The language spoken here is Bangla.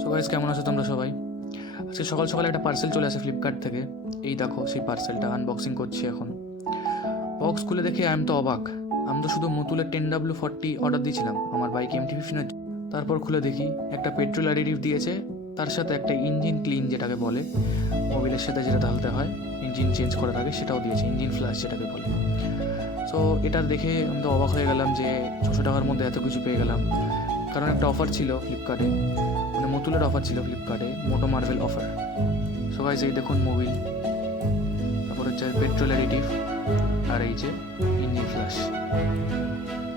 সো গাইস, কেমন আছো তোমরা সবাই? আজকে সকাল সকাল একটা পার্সেল চলে আসে ফ্লিপকার্ট থেকে। এই দেখো সেই পার্সেলটা আনবক্সিং করছি এখন। বক্স খুলে দেখে আমি তো অবাক। আমি তো শুধু মতুলের 10W40 অর্ডার দিয়েছিলাম আমার বাইক MT-15 তারপর খুলে দেখি একটা পেট্রোল অ্যাডিটিভ দিয়েছে, তার সাথে একটা ইঞ্জিন ক্লিন যেটাকে বলে, মোবিলের সাথে যেটা ঢালতে হয় ইঞ্জিন চেঞ্জ করে থাকে, সেটাও দিয়েছে, ইঞ্জিন ফ্লাশ যেটাকে বলে। সো এটা দেখে আমি তো অবাক হয়ে গেলাম যে 600 টাকার মধ্যে এত কিছু পেয়ে গেলাম। কারণ একটা অফার ছিল ফ্লিপকার্টে, মানে মতুলের অফার ছিল ফ্লিপকার্টে, মোটো মার্ভেল অফার। সো গাইস, এই দেখুন মোবিল, তারপর হচ্ছে পেট্রোল অ্যাডিটিভ, আর এই যে ইঞ্জিন ফ্ল্যাশ।